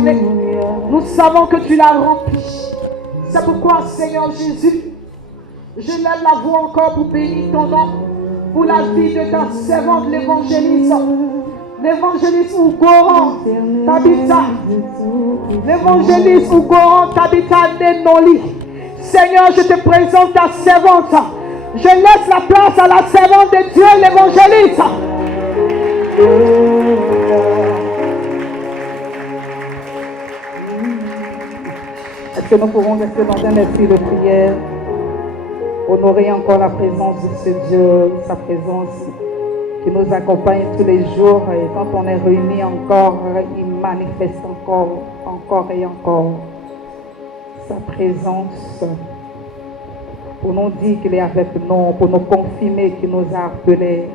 mentionné. Nous savons que tu l'as rempli. C'est pourquoi, Seigneur Jésus, je lève la voix encore pour bénir ton nom, pour la vie de ta servante, l'évangéliste. L'évangéliste Ougoran Tabitha. L'évangéliste Ougoran Tabitha Nenoli. Seigneur, je te présente ta servante. Je laisse la place à la servante de Dieu, l'évangéliste. Est-ce que nous pourrons rester dans un esprit de prière, honorer encore la présence de ce Dieu, sa présence qui nous accompagne tous les jours, et quand on est réunis encore, il manifeste encore et encore sa présence pour nous dire qu'il est avec nous, pour nous confirmer qu'il nous a appelés.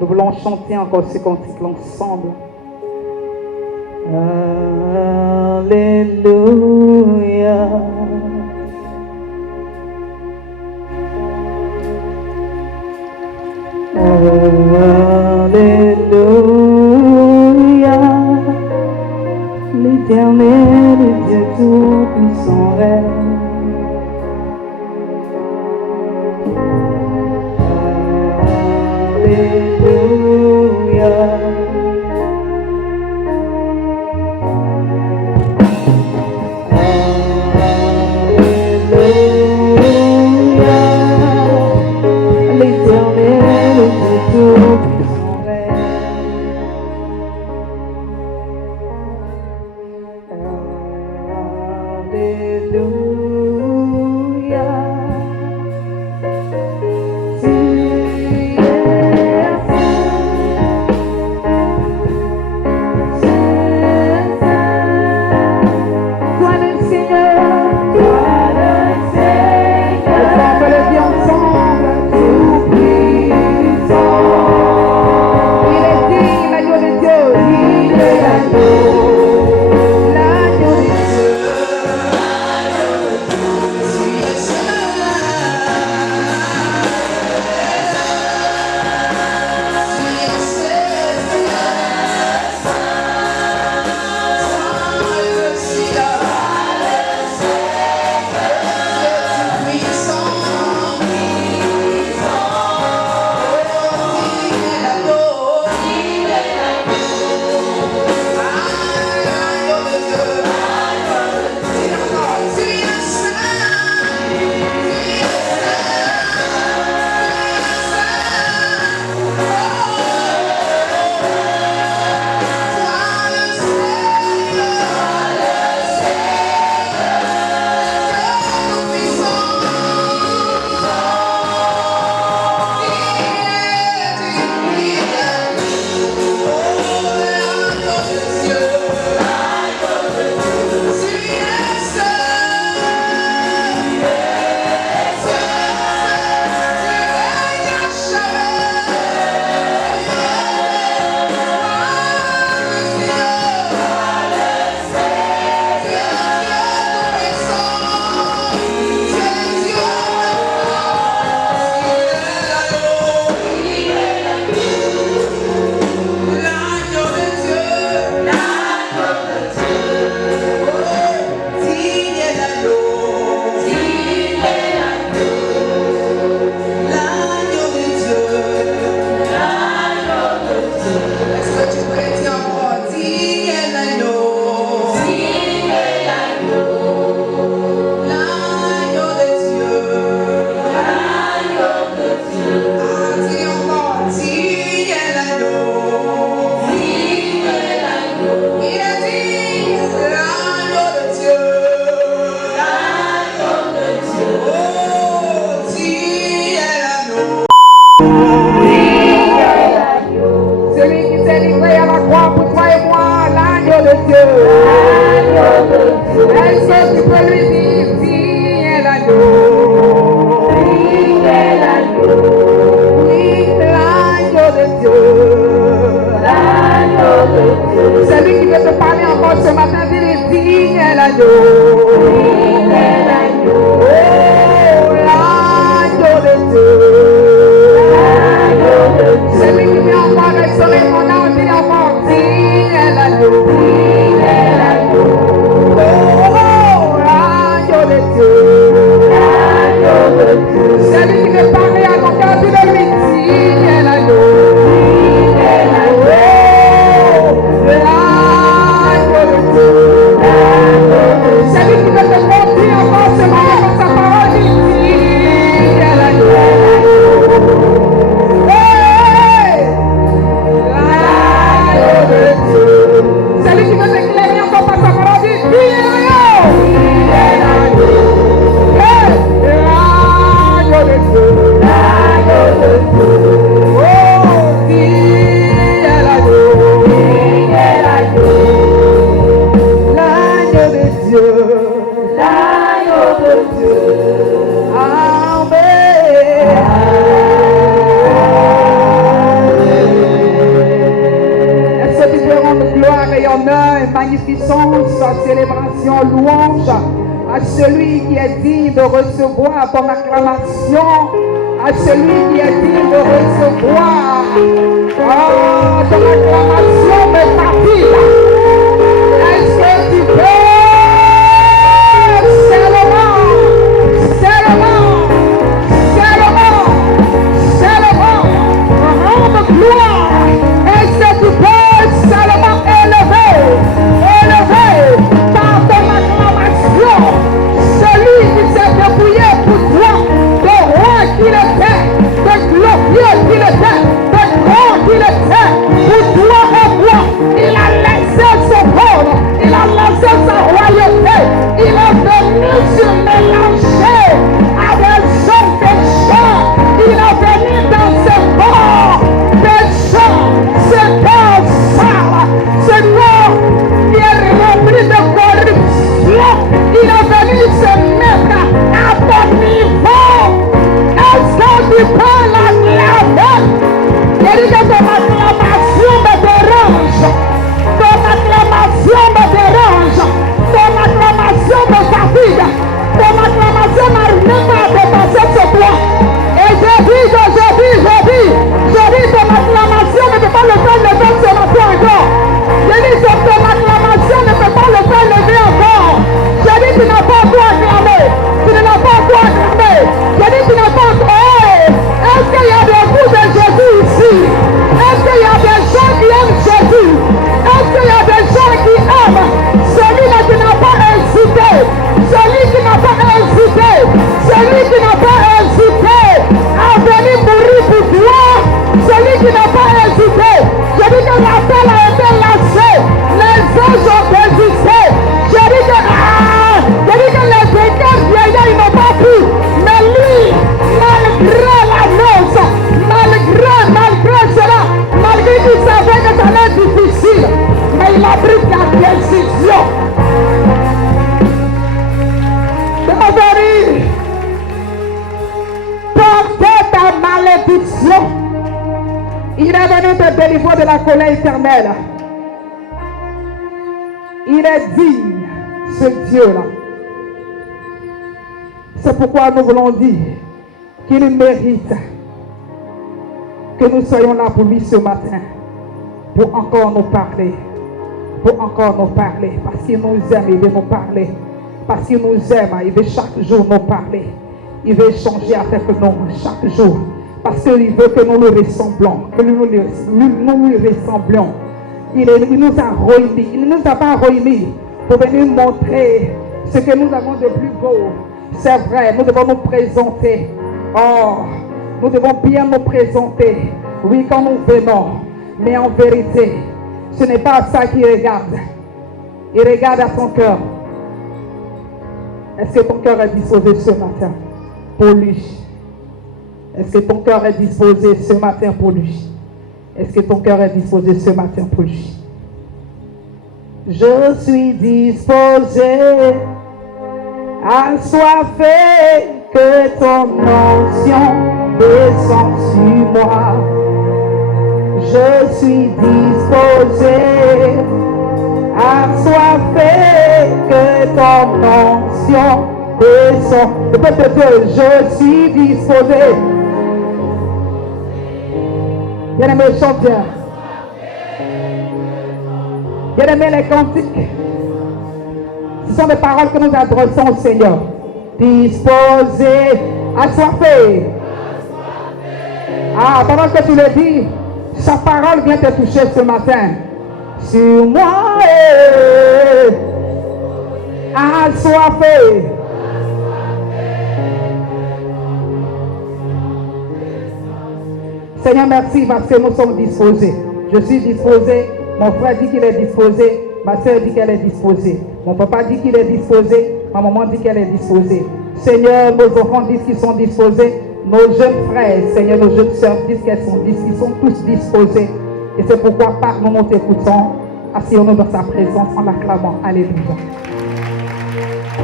Nous voulons chanter encore ce cantique ensemble. Alléluia. Alléluia. L'Éternel est Dieu tout-puissant règne. Alléluia. Celui qui met en moi le soleil, mon âme, il est mort. Digne est l'agneau. magnificence, célébration, louange à celui qui est digne de recevoir ton acclamation, à celui qui est digne de recevoir ton acclamation, mais papille. Est-ce que tu peux seulement rendre gloire? Est-ce que tu peux seulement élever par ton acclamation celui qui s'est dépouillé pour toi, de roi qu'il était, de glorieux qu'il était, de grand qu'il était, pour toi et moi? Il a laissé son peuple, il a laissé sa royauté, il est venu se mélanger avec son pécheur, il est venu dans ce corps pécheur, ce corps sale, ce corps qui est rempli de corruption, il est venu se mettre à ton niveau. Est-ce que tu peux l'acclamer? Je dis que ton acclamation me dérange, ton acclamation me dérange, ton acclamation me fatigue, ton acclamation n'arrive pas à dépasser ce toi. Et je dis, ton acclamation ne peut pas le faire lever ce matin encore. Je dis, ton acclamation ne peut pas le faire lever encore. Je dis, tu n'as pas encore acclamé, tu n'as pas encore acclamé. Je dis, tu n'as pas encore. Est-ce qu'il y a des bouts de Jésus ici? Est-ce qu'il y a des gens qui aiment Jésus? Est-ce qu'il y a des gens qui aiment celui-là qui n'a pas incité? Celui qui n'a pas incité, celui qui n'a pas incité à venir mourir pour toi, celui qui n'a pas incité. Je dis que l'appel a été lancé, les anges ont résisté. Je dis que les vainqueurs vieillards, ils n'ont pas pu. Mais lui, malgré l'annonce, malgré cela, malgré qu'il savait que ça allait être difficile, mais il a pris la décision. Portez ta malédiction. Il est venu te délivrer de la colère éternelle. Il est digne, ce Dieu-là. C'est pourquoi nous voulons dire qu'il mérite que nous soyons là pour lui ce matin, pour encore nous parler, parce qu'il nous aime, il veut nous parler, parce qu'il nous aime, il veut chaque jour nous parler, il veut échanger avec nous chaque jour, parce qu'il veut que nous le ressemblons, que nous lui ressemblions. Il nous a réunis, il ne nous a pas réunis pour venir montrer ce que nous avons de plus beau. C'est vrai, nous devons nous présenter. Oh, nous devons bien nous présenter. Oui, quand nous venons. Mais en vérité, ce n'est pas ça qu'il regarde. Il regarde à ton cœur. Est-ce que ton cœur est disposé ce matin pour lui? Est-ce que ton cœur est disposé ce matin pour lui? Est-ce que ton cœur est disposé ce matin pour lui? Je suis disposé, assoiffé, que ton onction descende sur moi. Je suis disposé, assoiffé, que ton onction descende. Le peuple de Dieu, je suis disposé. Bien-aimé, chante bien. Bien-aimé, les cantiques, ce sont des paroles que nous adressons au Seigneur. Disposé, assoiffé. Ah, pendant que tu le dis, sa parole vient te toucher ce matin. Sur moi, assoiffé. Seigneur, merci parce que nous sommes disposés. Je suis disposé. Mon frère dit qu'il est disposé. Ma soeur dit qu'elle est disposée. Mon papa dit qu'il est disposé. Ma maman dit qu'elle est disposée. Seigneur, nos enfants disent qu'ils sont disposés. Nos jeunes frères, Seigneur, nos jeunes sœurs disent qu'ils sont tous disposés. Et c'est pourquoi par nous nous t'écoutons. Asseyons-nous dans sa présence en l'acclamant. Alléluia.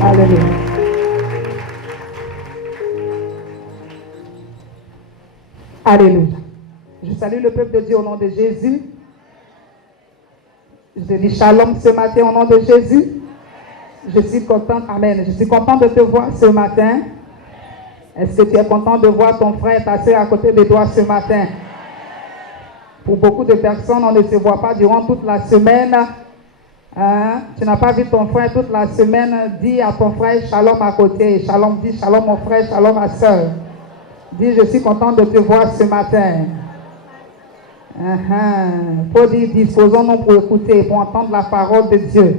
Alléluia. Alléluia. Je salue le peuple de Dieu au nom de Jésus. Je dis shalom ce matin au nom de Jésus. Je suis contente, amen. Je suis contente de te voir ce matin. Est-ce que tu es content de voir ton frère et ta soeur à côté de toi ce matin? Pour beaucoup de personnes, on ne se voit pas durant toute la semaine. Hein? Tu n'as pas vu ton frère toute la semaine. Dis à ton frère shalom à côté. Shalom, dis shalom mon frère, shalom ma soeur. Dis je suis content de te voir ce matin. Faut dire disposons-nous pour écouter, pour entendre la parole de Dieu.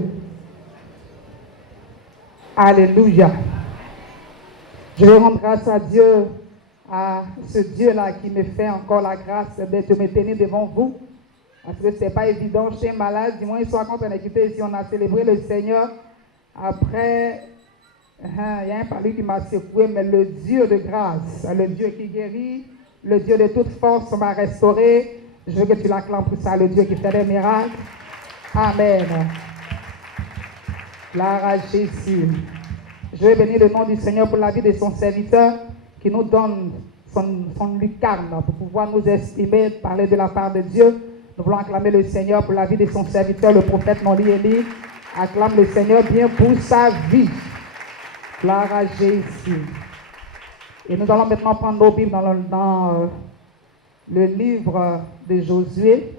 Alléluia. Je vais rendre grâce à Dieu, à ce Dieu-là qui me fait encore la grâce d'être me tenir devant vous. Parce que ce n'est pas évident, je suis malade. Dimanche soir, quand on est quitté ici, on a célébré le Seigneur. Après, il y a un parler qui m'a secoué, mais le Dieu de grâce, le Dieu qui guérit, le Dieu de toute force m'a restauré. Je veux que tu l'acclames pour ça, le Dieu qui fait des miracles. Amen. Gloire à Jésus. Je vais bénir le nom du Seigneur pour la vie de son serviteur qui nous donne son lucarne pour pouvoir nous exprimer, parler de la part de Dieu. Nous voulons acclamer le Seigneur pour la vie de son serviteur, le prophète Noli Eli. Acclame le Seigneur bien pour sa vie. Gloire à Jésus. Et nous allons maintenant prendre nos Bibles dans le livre de Josué.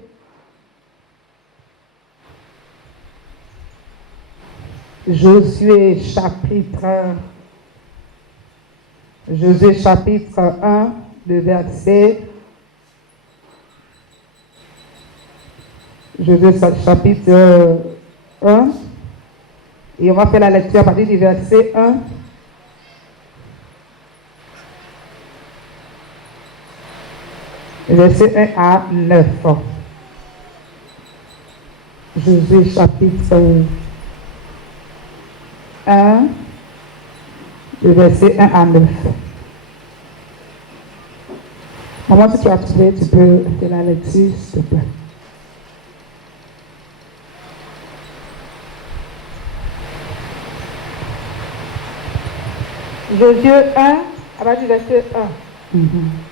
Josué chapitre 1, le verset. Josué chapitre 1. Et on va faire la lecture à partir du verset 1. Verset 1 à 9. Josué chapitre 1, le verset 1 à 9. Maman, si tu as trouvé, tu peux faire la lecture, s'il te plaît. Josué 1, à partir du verset 1.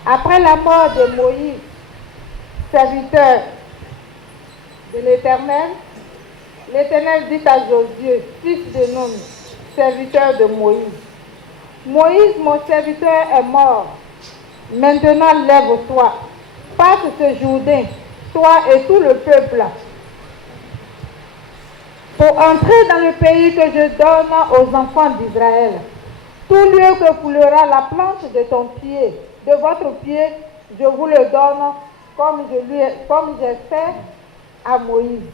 Après la mort de Moïse, serviteur de l'Éternel, l'Éternel dit à Josué, fils de Nun, serviteur de Moïse, Moïse, mon serviteur, est mort. Maintenant, lève-toi, passe ce Jourdain, toi et tout le peuple, pour entrer dans le pays que je donne aux enfants d'Israël. Tout lieu que foulera la planche de ton pied, de votre pied, je vous le donne comme j'ai fait à Moïse.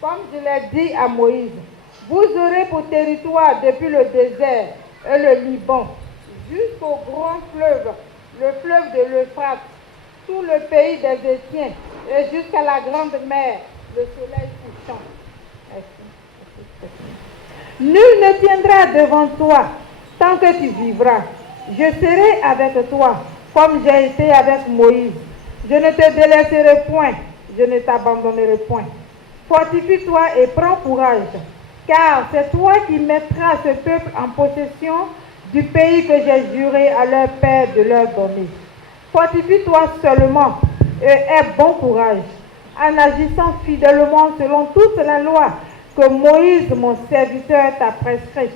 Comme je l'ai dit à Moïse, vous aurez pour territoire depuis le désert et le Liban, jusqu'au grand fleuve, le fleuve de l'Euphrate, tout le pays des Étiens et jusqu'à la grande mer, le soleil couchant. Nul ne tiendra devant toi tant que tu vivras. Je serai avec toi, comme j'ai été avec Moïse. Je ne te délaisserai point, je ne t'abandonnerai point. Fortifie-toi et prends courage, car c'est toi qui mettras ce peuple en possession du pays que j'ai juré à leur père de leur donner. Fortifie-toi seulement et aie bon courage, en agissant fidèlement selon toute la loi que Moïse, mon serviteur, t'a prescrite.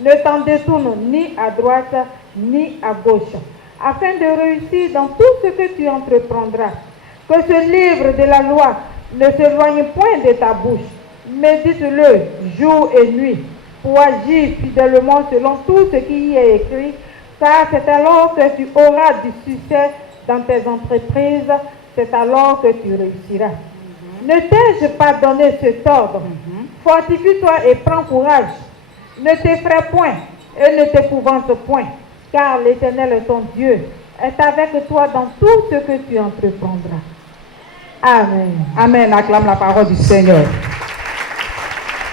Ne t'en détourne ni à droite ni à gauche, afin de réussir dans tout ce que tu entreprendras. Que ce livre de la loi ne s'éloigne point de ta bouche. Médite-le jour et nuit, pour agir fidèlement selon tout ce qui y est écrit, car c'est alors que tu auras du succès dans tes entreprises, c'est alors que tu réussiras. Ne t'ai-je pas donné cet ordre? Fortifie-toi et prends courage. Ne t'effraie point et ne t'épouvante point, car l'Éternel ton Dieu est avec toi dans tout ce que tu entreprendras. Amen. Amen. Acclame la parole du Seigneur.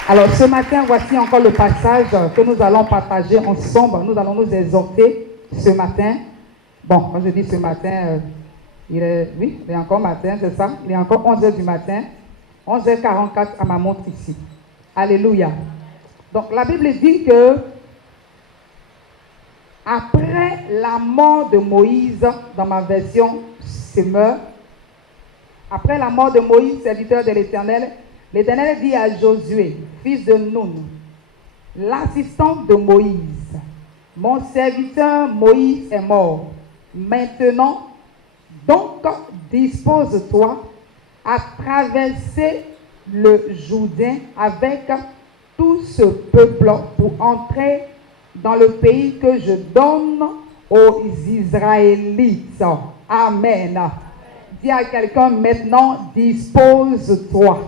Alors ce matin, voici encore le passage que nous allons partager ensemble. Nous allons nous exhorter ce matin. Bon, quand je dis ce matin, il est encore matin, c'est ça? Il est encore 11h du matin. 11h44 à ma montre ici. Alléluia. Donc la Bible dit que après la mort de Moïse, dans ma version Semeur, Après la mort de Moïse, serviteur de l'Éternel, l'Éternel dit à Josué, fils de Nun, l'assistant de Moïse, mon serviteur Moïse est mort. Maintenant, donc, dispose-toi à traverser le Jourdain avec tout ce peuple pour entrer dans le pays que je donne aux Israélites. Amen. Dis à quelqu'un, maintenant, dispose-toi.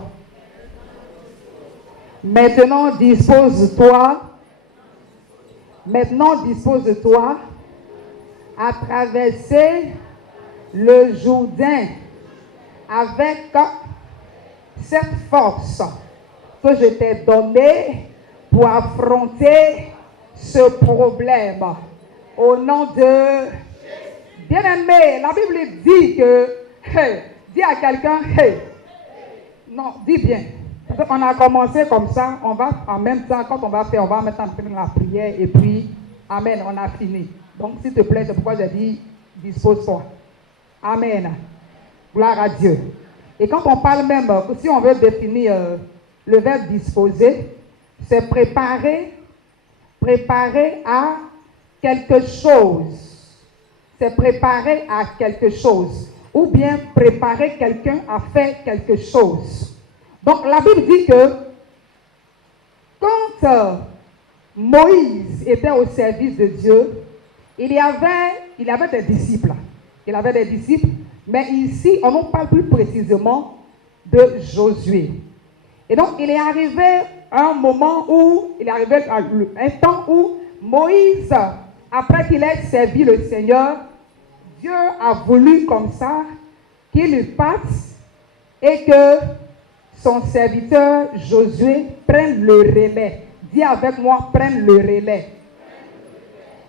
Maintenant, dispose-toi. Maintenant, dispose-toi à traverser le Jourdain avec cette force que je t'ai donnée pour affronter ce problème. Au nom de... Bien-aimé, la Bible dit que... Hey, dis à quelqu'un, hey. Non, dis bien. On a commencé comme ça, on va en même temps, quand on va faire, on va mettre en place la prière et puis, amen, on a fini. Donc, s'il te plaît, c'est pourquoi j'ai dit, dispose-toi. Amen. Gloire à Dieu. Et quand on parle même, si on veut définir le verbe disposer, c'est préparer à quelque chose. C'est préparer à quelque chose. Ou bien préparer quelqu'un à faire quelque chose. Donc la Bible dit que quand Moïse était au service de Dieu, il avait des disciples. Il avait des disciples, mais ici, on en parle plus précisément de Josué. Et donc, il est arrivé un moment où, un temps où Moïse, après qu'il ait servi le Seigneur, Dieu a voulu comme ça qu'il lui passe et que son serviteur Josué prenne le relais. Dis avec moi, prenne le relais.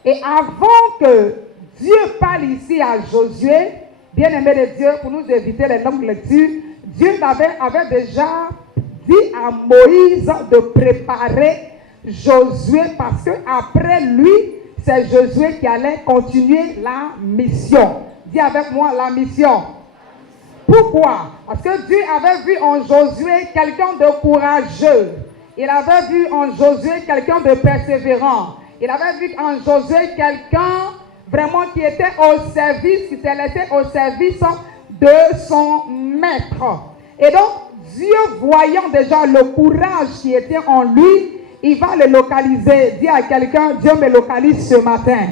Et avant que Dieu parle ici à Josué, bien-aimé de Dieu, pour nous éviter les longues lectures, Dieu avait déjà dit à Moïse de préparer Josué parce que après lui, c'est Josué qui allait continuer la mission. Dis avec moi la mission. Pourquoi? Parce que Dieu avait vu en Josué quelqu'un de courageux. Il avait vu en Josué quelqu'un de persévérant. Il avait vu en Josué quelqu'un vraiment qui était au service, qui s'est laissé au service de son maître. Et donc, Dieu voyant déjà le courage qui était en lui, il va le localiser. Dis à quelqu'un, Dieu me localise ce matin.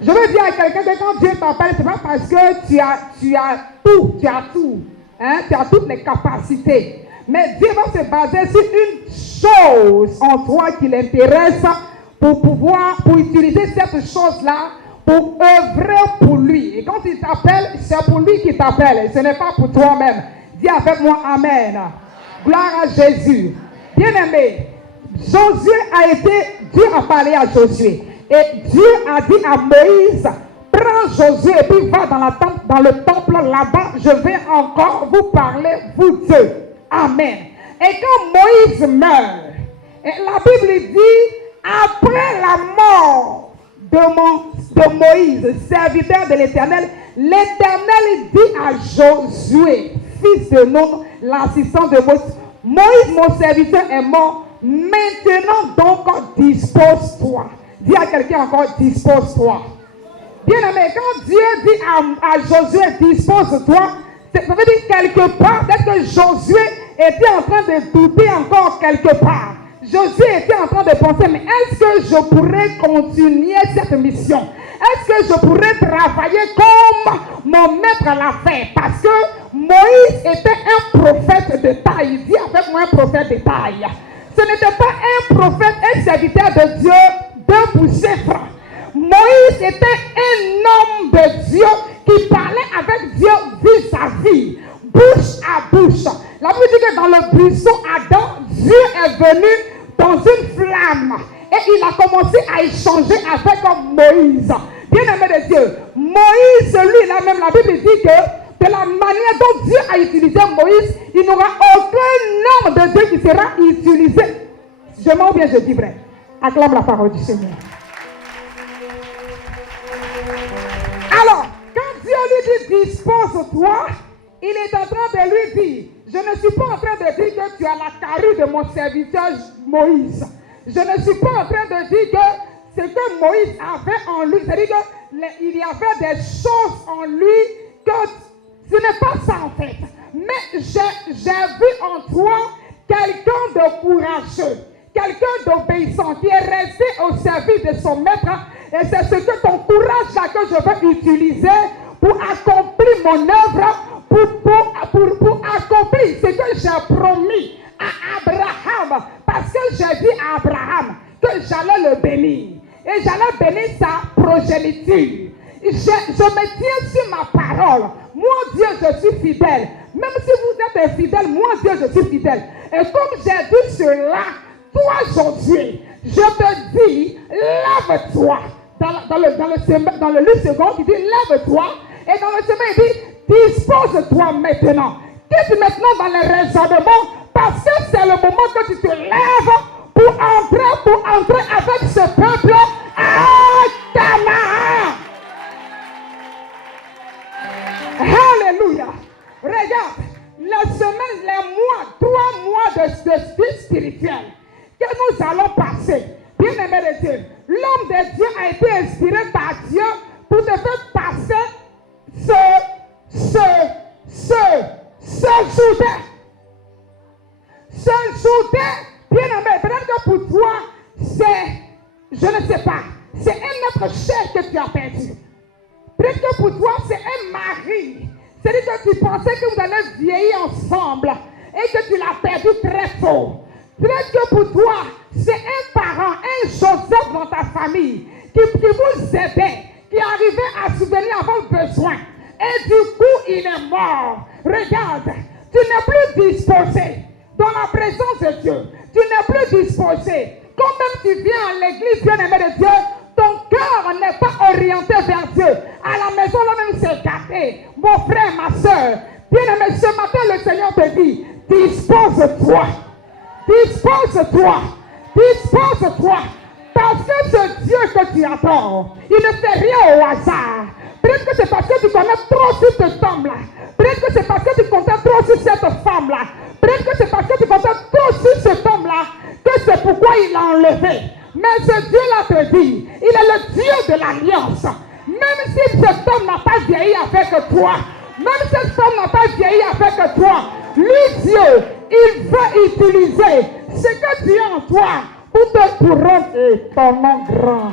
Je veux dire à quelqu'un que quand Dieu t'appelle, ce n'est pas parce que tu as tout, hein, tu as toutes les capacités. Mais Dieu va se baser sur une chose en toi qui l'intéresse pour utiliser cette chose-là, pour œuvrer pour lui. Et quand il t'appelle, c'est pour lui qui t'appelle. Ce n'est pas pour toi-même. Dis avec moi, Amen. Gloire à Jésus. Bien-aimé, Dieu a parlé à Josué. Et Dieu a dit à Moïse, prends Josué et puis va dans le temple là-bas. Je vais encore vous parler, vous deux. Amen. Et quand Moïse meurt, la Bible dit, après la mort de Moïse, serviteur de l'Éternel, l'Éternel dit à Josué, fils de Nun, l'assistant de Moïse, Moïse, mon serviteur, est mort. Maintenant donc, dispose-toi. Dis à quelqu'un encore, dispose-toi. Bien aimé, quand Dieu dit à Josué, dispose-toi, ça veut dire quelque part, peut-être que Josué était en train de douter encore quelque part. Josué était en train de penser, mais est-ce que je pourrais continuer cette mission? Est-ce que je pourrais travailler comme mon maître l'a fait? Parce que Moïse était un prophète de taille. Dis avec moi un prophète de taille. Ce n'était pas un prophète, un serviteur de Dieu de bouche-franc. Moïse était un homme de Dieu qui parlait avec Dieu vis-à-vis, bouche à bouche. La Bible dit que dans le buisson Adam, Dieu est venu dans une flamme et il a commencé à échanger avec Moïse. Bien-aimé de Dieu, Moïse, lui-là même, la Bible dit que de la manière dont Dieu a utilisé Moïse, il n'y aura aucun homme de Dieu qui sera utilisé. Je mens ou bien je dis vrai? Acclame la parole du Seigneur. Alors, quand Dieu lui dit dispose-toi, il est en train de lui dire, je ne suis pas en train de dire que tu as la carrure de mon serviteur Moïse. Je ne suis pas en train de dire que ce que Moïse avait en lui, c'est-à-dire qu'il y avait des choses en lui que ce n'est pas ça en fait. Mais j'ai vu en toi quelqu'un de courageux, quelqu'un d'obéissant qui est resté au service de son maître. Et c'est ce que ton courage là que je veux utiliser pour accomplir mon œuvre, pour accomplir ce que j'ai promis à Abraham. Parce que j'ai dit à Abraham que j'allais le bénir. Et j'allais bénir sa progéniture. Je me tiens sur ma parole. Moi, Dieu, je suis fidèle. Même si vous êtes infidèle, moi, Dieu, je suis fidèle. Et comme j'ai dit cela, toi, Josué, je te dis, lève-toi. Dans le livre second, il dit, lève-toi. Et dans le chemin, il dit, dispose-toi maintenant. Quitte maintenant dans les raisonnements, parce que c'est le moment que tu te lèves pour entrer avec ce peuple à Canaan. Alléluia. Regarde, les semaines, les mois, 3 mois de vie spirituelle que nous allons passer. Bien aimé de Dieu, l'homme de Dieu a été inspiré par Dieu pour te faire passer ce soudain. Ce soudain, bien aimé, peut-être que pour toi, c'est, je ne sais pas, c'est un autre chair que tu as perdu. Peut-être que pour toi, c'est un mari. C'est-à-dire que tu pensais que vous allez vieillir ensemble et que tu l'as perdu très tôt. Peut-être que pour toi, c'est un parent, un Joseph dans ta famille qui vous aidait, qui arrivait à subvenir à vos besoins. Et du coup, il est mort. Regarde, tu n'es plus disposé dans la présence de Dieu. Tu n'es plus disposé. Quand même tu viens à l'église, bien-aimé de Dieu, ton cœur n'est pas orienté vers Dieu. À la maison, là-même, c'est gâté. Mon frère, ma soeur, bien-aimé, ce matin, le Seigneur te dit, dispose-toi. Dispose-toi. Dispose-toi. Parce que ce Dieu que tu attends, il ne fait rien au hasard. Peut-être que c'est parce que tu connais trop sur cet homme-là. Peut-être que c'est parce que tu comptes trop sur cette femme-là. Peut-être que c'est parce que tu comptes trop sur cet homme-là que c'est pourquoi il l'a enlevé. Mais ce Dieu-là te dit, il est le Dieu de l'alliance. Même si cet homme n'a pas vieilli avec toi, même si cette femme n'a pas vieilli avec toi, lui, Dieu, il veut utiliser ce que tu as en toi pour te couronner ton nom grand.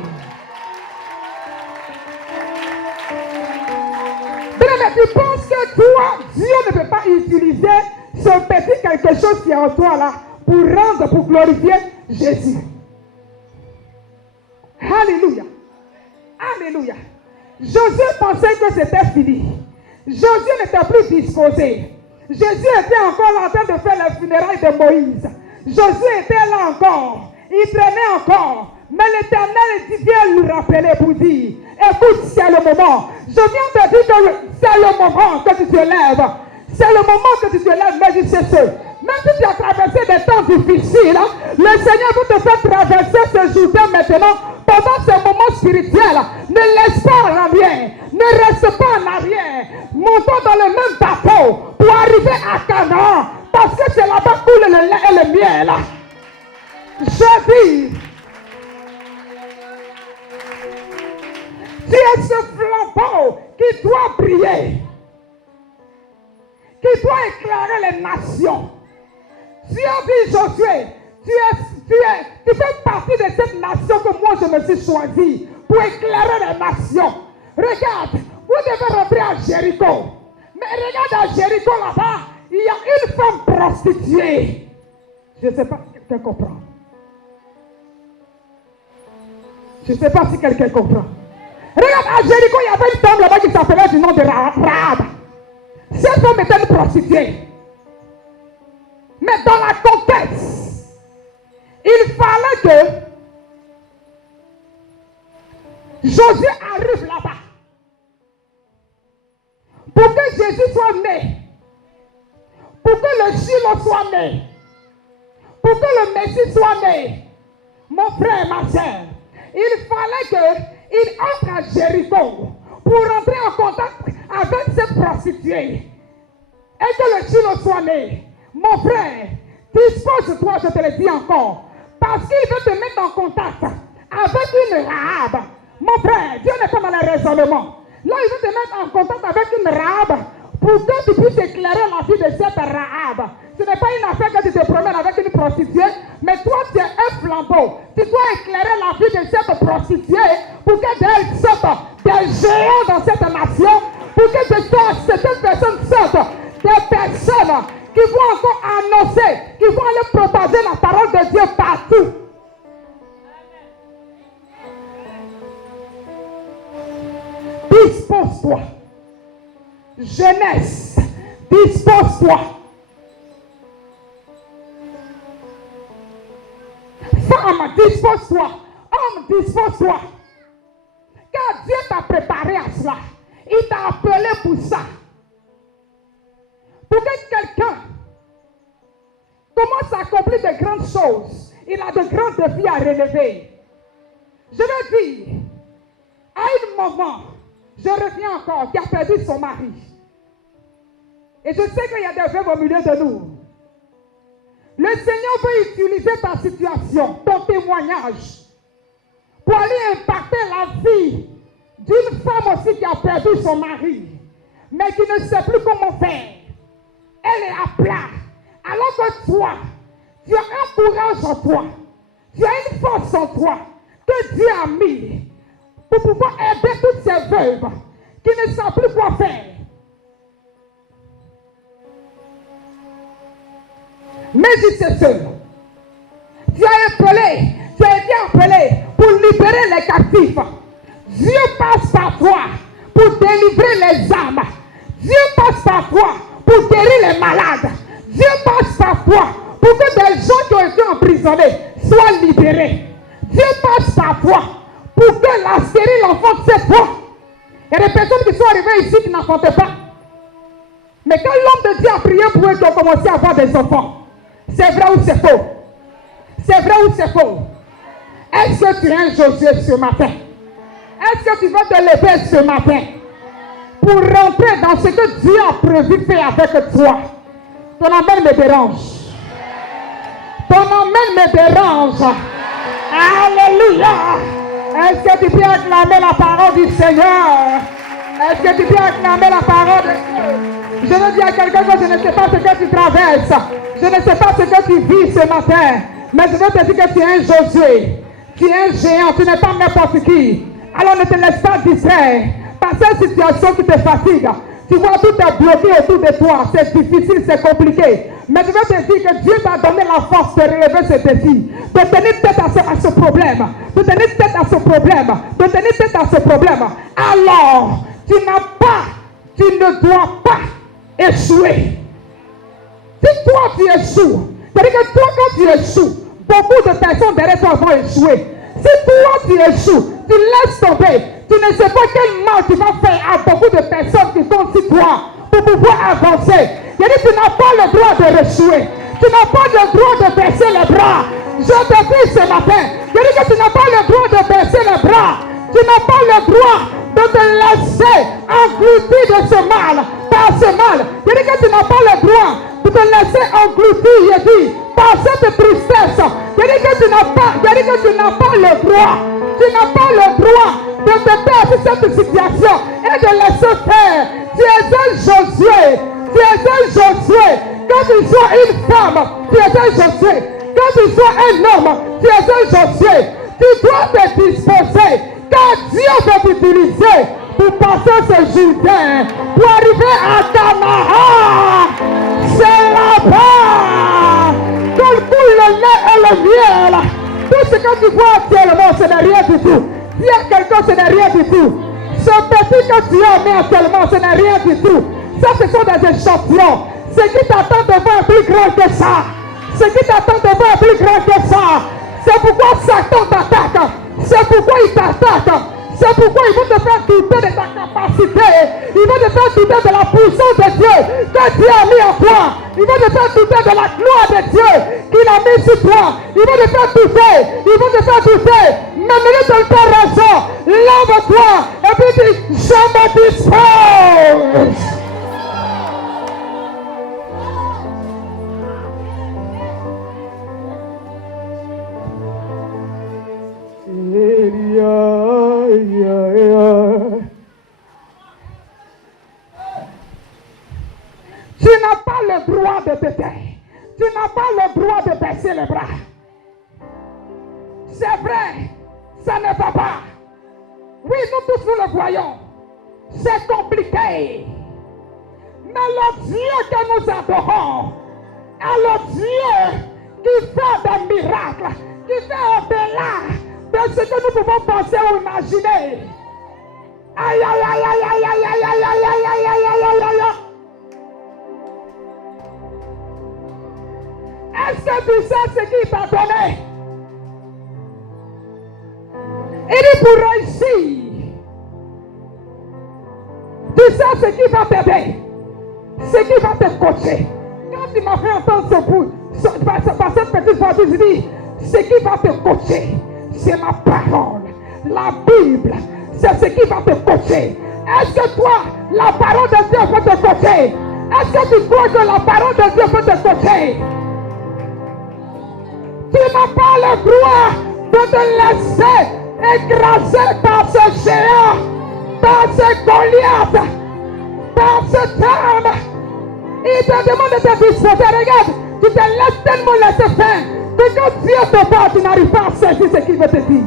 Mais tu penses que toi, Dieu ne peut pas utiliser ce petit quelque chose qui est en toi là pour glorifier Jésus. Alléluia. Alléluia. Josué pensait que c'était fini. Josué n'était plus disposé. Jésus était encore en train de faire les funérailles de Moïse. Josué était là encore. Il traînait encore. Mais l'Éternel vient lui rappeler pour dire, écoute, c'est le moment. Je viens de dire que c'est le moment que tu te lèves. C'est le moment que tu te lèves, mais je sais ce. Même si tu as traversé des temps difficiles, le Seigneur veut te faire traverser ce jour maintenant. Pendant ce moment spirituel, ne laisse pas en arrière. Ne reste pas en arrière. Montons dans le même bateau pour arriver à Canaan. Parce que c'est là-bas où le lait et le miel. Je dis, tu es ce flambeau qui doit briller, qui doit éclairer les nations. Tu as dit, Josué, tu fais partie de cette nation que moi je me suis choisi pour éclairer les nations. Regarde, vous devez rentrer à Jéricho. Mais regarde à Jéricho là-bas, il y a une femme prostituée. Je ne sais pas si quelqu'un comprend. Je ne sais pas si quelqu'un comprend. Regarde, à Jéricho, il y avait une femme là-bas qui s'appelait du nom de Rahab. Cette femme était une prostituée. Mais dans la conquête, il fallait que Josué arrive là-bas. Pour que Jésus soit né. Pour que le Shiloh soit né. Pour que le Messie soit né. Mon frère, ma soeur, il fallait qu'il entre à Jéricho pour rentrer en contact avec cette prostituée. et que le Shiloh soit né. Mon frère, dispose-toi, je te le dis encore, parce qu'il veut te mettre en contact avec une Rahab. Mon frère, Dieu n'est pas dans les raisonnements. Là, il veut te mettre en contact avec une Rahab pour que tu puisses éclairer la vie de cette Rahab. Ce n'est pas une affaire que tu te promènes avec une prostituée, mais toi, tu es un flambeau. Tu dois éclairer la vie de cette prostituée pour que d'elle sorte des géants dans cette nation, pour que de toi, cette personne sorte des personnes qui vont encore annoncer, qui vont aller propager la parole de Dieu partout. Dispose-toi. Jeunesse, dispose-toi. Femme, dispose-toi. Homme, dispose-toi. Car Dieu t'a préparé à cela. Il t'a appelé pour ça. Pour que quelqu'un commence à accomplir de grandes choses, il a de grands défis à relever. Je veux dire, à un moment, je reviens encore, qui a perdu son mari. Et je sais qu'il y a des veuves au milieu de nous. Le Seigneur veut utiliser ta situation, ton témoignage, pour aller impacter la vie d'une femme aussi qui a perdu son mari, mais qui ne sait plus comment faire. Elle est à plat. Alors que toi, tu as un courage en toi. Tu as une force en toi que Dieu a mis pour pouvoir aider toutes ces veuves qui ne savent plus quoi faire. Mais je sais seul. Tu as été appelé pour libérer les captifs. Dieu passe par toi pour délivrer les âmes. Dieu passe par toi pour guérir les malades. Dieu passe par toi pour que des gens qui ont été emprisonnés soient libérés. Dieu passe par toi pour que la stérile enfante cette fois. Il y a des personnes qui sont arrivées ici qui n'enfantaient pas. Mais quand l'homme de Dieu a prié pour eux qui ont commencé à avoir des enfants, c'est vrai ou c'est faux? C'est vrai ou c'est faux? Est-ce que tu es un Josué ce matin? Est-ce que tu veux te lever ce matin pour rentrer dans ce que Dieu a prévu faire avec toi? Ton amen me dérange. Ton amen me dérange. Alléluia. Est-ce que tu peux acclamer la parole du Seigneur? Est-ce que tu peux acclamer la parole de Dieu? Je veux dire à quelqu'un que je ne sais pas ce que tu traverses. Je ne sais pas ce que tu vis ce matin. Mais je veux te dire que tu es un Josué. Tu es un géant. Tu n'es pas n'importe qui. Alors ne te laisse pas distraire par cette situation qui te fatigue. Tu vois, tout est bloqué autour de toi. C'est difficile, c'est compliqué. Mais je veux te dire que Dieu t'a donné la force de relever ce défi. De tenir tête à ce problème. De tenir tête à ce problème. De tenir tête à ce problème. Alors, tu ne dois pas échouer. Si toi tu échoues, c'est-à-dire que toi quand tu échoues, beaucoup de personnes derrière toi vont échouer. Si toi tu échoues, tu laisses tomber, tu ne sais pas quel mal tu vas faire à beaucoup de personnes qui sont sur toi pour pouvoir avancer. C'est-à-dire que tu n'as pas le droit de réchouer. Tu n'as pas le droit de baisser les bras. Je te dis ce matin, c'est-à-dire que tu n'as pas le droit de baisser les bras. Tu n'as pas le droit de te laisser engloutir de ce mal, par ce mal. C'est-à-dire que tu n'as pas le droit de te laisser engloutir, par cette tristesse. C'est-à-dire que tu n'as pas le droit. Tu n'as pas le droit de te perdre cette situation et de laisser faire. Tu es un Josué. Tu es un Josué. Quand tu sois une femme, tu es un Josué. Quand tu sois un homme, tu es un Josué. Tu dois te disposer. Car Dieu va t'utiliser pour passer ce Jourdain, pour arriver à Canaã. C'est là-bas qu'on coule le lait et le miel. Tout ce que tu vois actuellement, ce n'est rien du tout. Dis à quelqu'un, ce n'est rien du tout. Ce petit que tu as mis actuellement, ce n'est rien du tout. Ça, ce sont des échantillons. Ce qui t'attend devant est plus grand que ça. Ce qui t'attend devant est plus grand que ça. C'est pourquoi Satan t'attaque. C'est pourquoi il t'attaque. C'est pourquoi il veut te faire douter de ta capacité. Il veut te faire douter de la puissance de Dieu que Dieu a mis en toi. Il veut te faire douter de la gloire de Dieu qu'il a mis sur toi. Il veut te faire douter. Il veut te faire douter. Mais ne lui donne pas raison. Lève-toi et puis dis, je me dispose. le droit de te taire. Tu n'as pas le droit de baisser les bras. C'est vrai, ça ne va pas. Oui, nous tous nous le voyons. C'est compliqué. Mais le Dieu que nous adorons est le Dieu qui fait des miracles, qui fait au-delà de ce que nous pouvons penser ou imaginer. Aïe, aïe, aïe, aïe, aïe, aïe, aïe, aïe, aïe, aïe, aïe, aïe, aïe, aïe, aïe. Est-ce que tu sais ce qu'il t'a donné? Il dit pour réussir. Tu sais ce qui va t'aider, ce qui va te coacher. Quand tu m'as fait entendre ce bout, par cette petite voix, tu dis, ce qui va te coacher, c'est la parole, la Bible, c'est ce qui va te coacher. Est-ce que toi, la parole de Dieu peut te coacher? Est-ce que tu crois que la parole de Dieu peut te coacher? Tu n'as pas le droit de te laisser écraser par ce géant, par ce Goliath, par ce terme. Il te demande de te disposer. Regarde, tu te laisses tellement laisser faire que quand Dieu te parle, tu n'arrives pas à saisir ce qu'il veut te dire.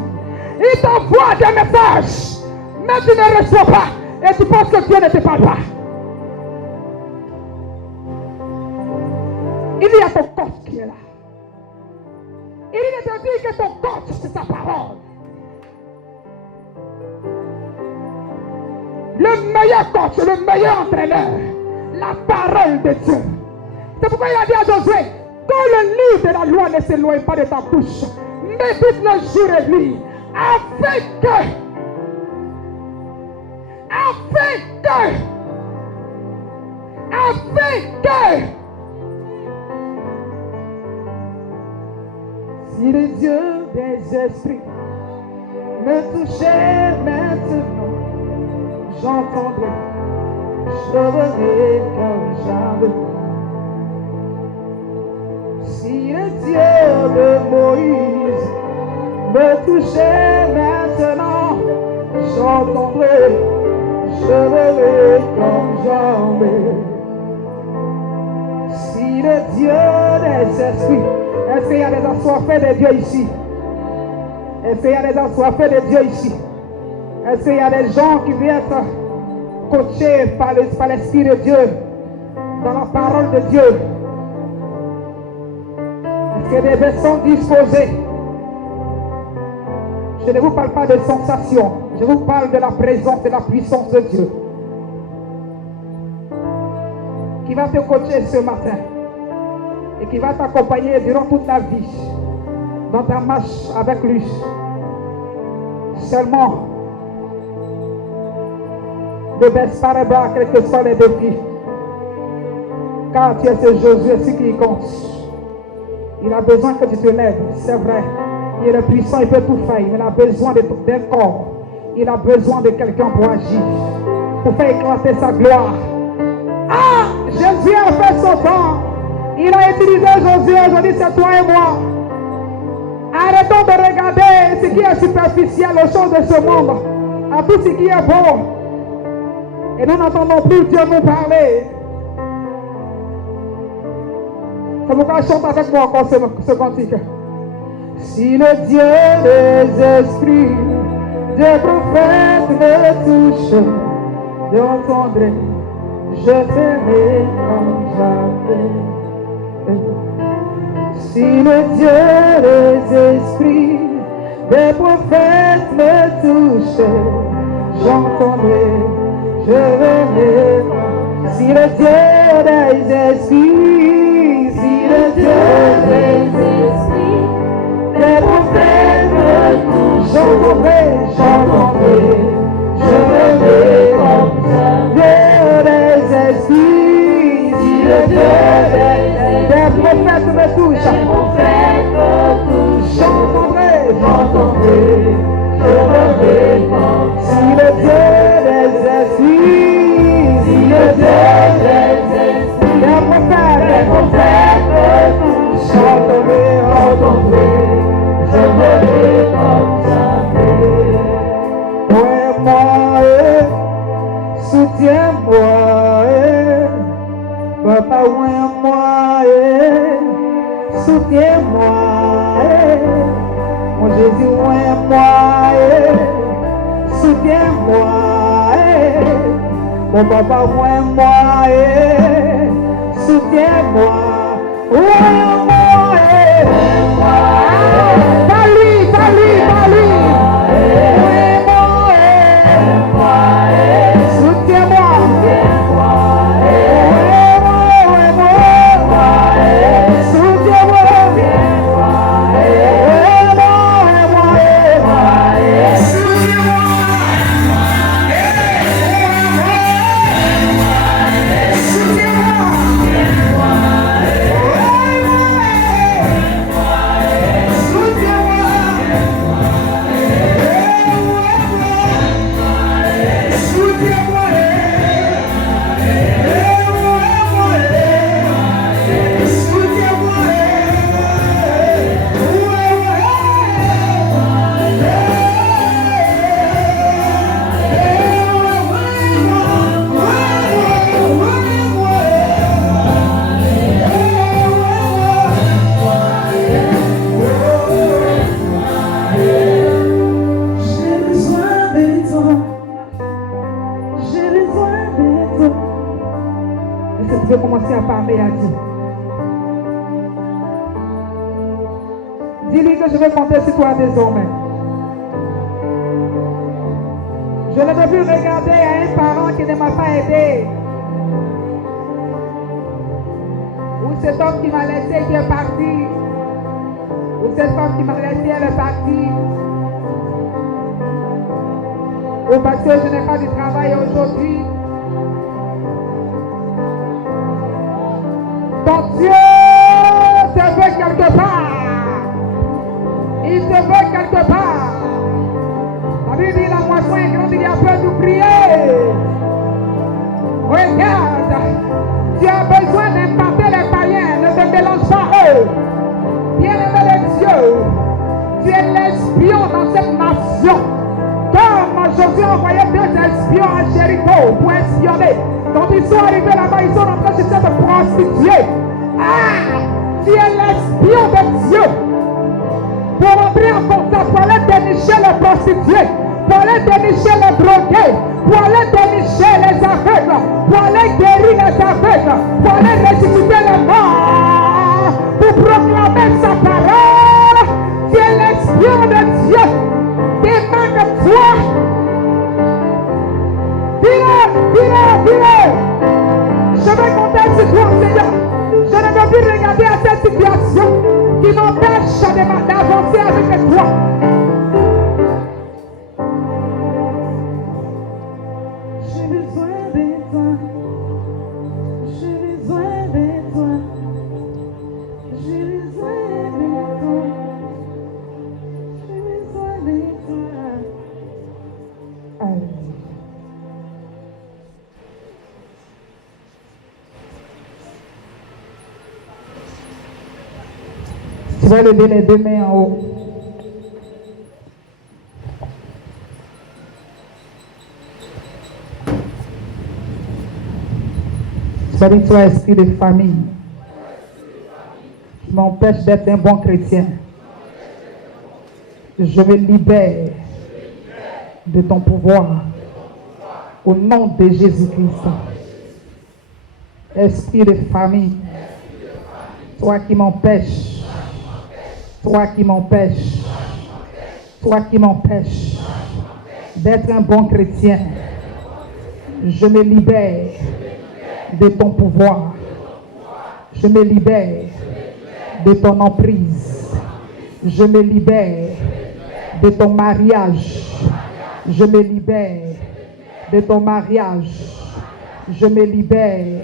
Il t'envoie des messages, mais tu ne reçois pas et tu penses que Dieu ne te parle pas. Il y a ton coach qui est là. Il te dit que ton coach, c'est sa parole. Le meilleur coach, le meilleur entraîneur, la parole de Dieu. C'est pourquoi il a dit à Josué, que le livre de la loi ne s'éloigne pas de ta bouche, médite le jour et nuit, afin que si le Dieu des esprits me touchait maintenant, j'entendrai, je verrai comme jamais. Si le Dieu de Moïse me touchait maintenant, j'entendrai, je verrai comme jamais. Si le Dieu des esprits, est-ce qu'il y a des assoiffés de Dieu ici? Est-ce qu'il y a des assoiffés de Dieu ici? Est-ce qu'il y a des gens qui viennent être coachés par l'Esprit de Dieu, dans la parole de Dieu? Est-ce que des bébés sont disposés? Je ne vous parle pas de sensations, je vous parle de la présence et de la puissance de Dieu qui va te coacher ce matin et qui va t'accompagner durant toute ta vie dans ta marche avec lui. Seulement, ne baisse pas les bras, quels que soient les défis, car tu es ce Josué, ce qui compte. Il a besoin que tu te lèves, c'est vrai. Il est puissant, il peut tout faire. Il a besoin d'un corps. Il a besoin de quelqu'un pour agir, pour faire éclater sa gloire. Ah, Jésus a fait son temps. Il a utilisé Josué. Aujourd'hui, c'est toi et moi. Arrêtons de regarder ce qui est superficiel, les choses de ce monde, à tout ce qui est beau. Et nous n'entendons plus Dieu nous parler. C'est pourquoi je chante avec moi encore ce cantique. Si le Dieu des esprits, des prophètes me touche, j'entendrai, je ferai comme jamais. Si le Dieu des esprits, des prophètes me touche, j'entendrai, je verrai. Si le Dieu des esprits, si le Dieu des esprits, des prophètes me touchent, j'entendrai, je verrai comme Dieu des esprits, si le Dieu des prophètes me touche, j'entendrai, je verrai comme si le Dieu des esprits, si le Dieu des esprits, des prophètes me touchent, j'entendrai, je verrai comme jamais. Soutiens-moi, Papa, ouvre-moi, soutiens-moi, mon Jésus, ouvre-moi, soutiens-moi, mon papa, ouvre-moi, soutiens-moi, ouvre-moi, pas lui, pas lui, pas lui, soutiens-moi, commencer à parler à Dieu. Dis-lui que je vais compter sur toi désormais. Je ne veux plus regarder à un parent qui ne m'a pas aidé. Ou cet homme qui m'a laissé qui est parti. Ou cette femme qui m'a laissé elle est partie. Ou parce que je n'ai pas du travail aujourd'hui. Ton Dieu te veut quelque part. Il te veut quelque part. La Bible dit la moisson est grande, il y a peu d'ouvriers. Regarde, tu as besoin d'implanter les païens, ne te mélange pas eux. Bien-aimé de Dieu, tu es l'espion dans cette nation. Comme Josué a envoyé 2 espions à Jéricho pour espionner. Quand ils sont arrivés là-bas, ils sont en train de se prostituer. Ah! Tu es l'espion de Dieu. Pour entrer en contact, pour aller dénicher les prostituées, pour aller dénicher les drogués, pour aller dénicher les aveugles, pour aller guérir les aveugles, pour aller ressusciter les morts, pour proclamer sa parole. Tu es l'espion de Dieu. Démarque-toi. Dis-le. Je vais compter sur toi, Seigneur. Je ne veux plus regarder à cette situation qui m'empêche d'avancer avec toi. J'ai besoin de toi. J'ai besoin de toi. J'ai besoin de toi. J'ai besoin de toi. Allez. Tu vas lever les 2 mains en haut. Tu vas dire, toi, esprit de famille, qui m'empêche d'être un bon chrétien. Je me libère de ton pouvoir. Au nom de Jésus-Christ. Esprit de famille, toi qui m'empêche. Toi qui m'empêche d'être un bon chrétien, je me libère de ton pouvoir, je me libère de ton emprise, je me libère de ton mariage, je me libère de ton mariage, je me libère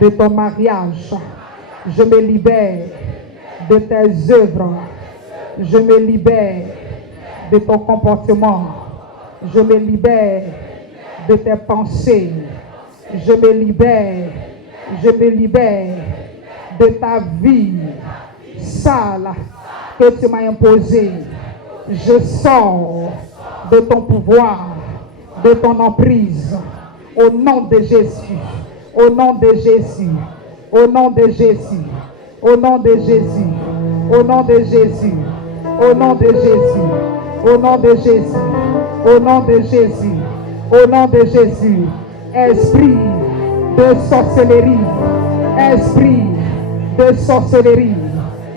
de ton mariage, je me libère de tes œuvres, je me libère de ton comportement, je me libère de tes pensées, je me libère de ta vie sale que tu m'as imposée. Je sors de ton pouvoir, de ton emprise, au nom de Jésus, au nom de Jésus. Au nom de Jésus. Au nom de Jésus. Au nom de Jésus. Au nom de Jésus. Au nom de Jésus. Au nom de Jésus. Au nom de Jésus. Esprit de sorcellerie. Esprit de sorcellerie.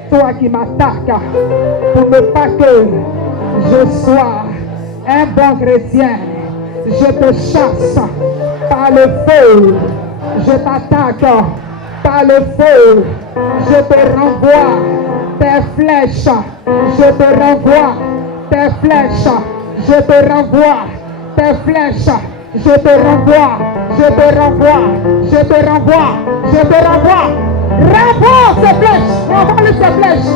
Toi qui m'attaques pour ne pas que je sois un bon chrétien. Je te chasse par le feu. Je t'attaque par le feu. Je te renvoie tes flèches. Je te renvoie tes flèches. Je te renvoie tes flèches. Je te renvoie. Je te renvoie. Je te renvoie. Je te renvoie. Renvoie ces flèches. Renvoie ces flèches.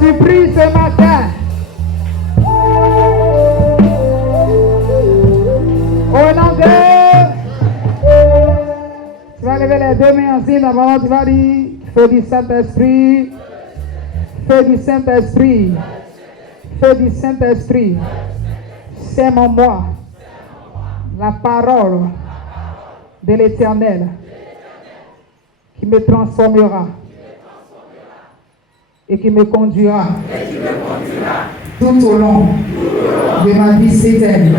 Tu pries ce matin. Au nom de... Tu vas lever les deux mains ensemble. D'abord, tu vas dire feu du Saint-Esprit. Feu du Saint-Esprit. Feu du Saint-Esprit. Sème en moi la parole de l'Éternel qui me transformera et qui me conduira tout au long de ma vie citerne.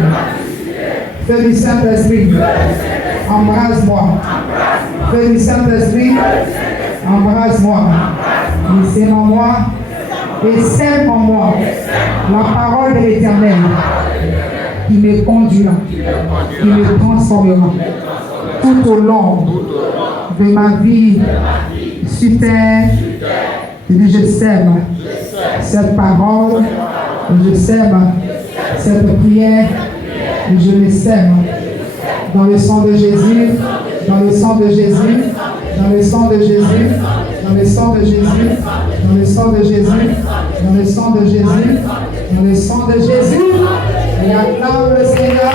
Feu du Saint-Esprit, embrasse-moi. Feu du Saint-Esprit, embrasse-moi. Et sème en moi, et sème en moi la parole de l'Éternel qui me conduira, qui me transformera tout au long de ma vie sur terre. Je sème cette parole, je sème cette prière, je les sème dans le sang de Jésus, dans le sang de Jésus, dans le sang de Jésus, dans le sang de Jésus, dans le sang de Jésus, dans le sang de Jésus, dans le sang de Jésus, et acclame le Seigneur.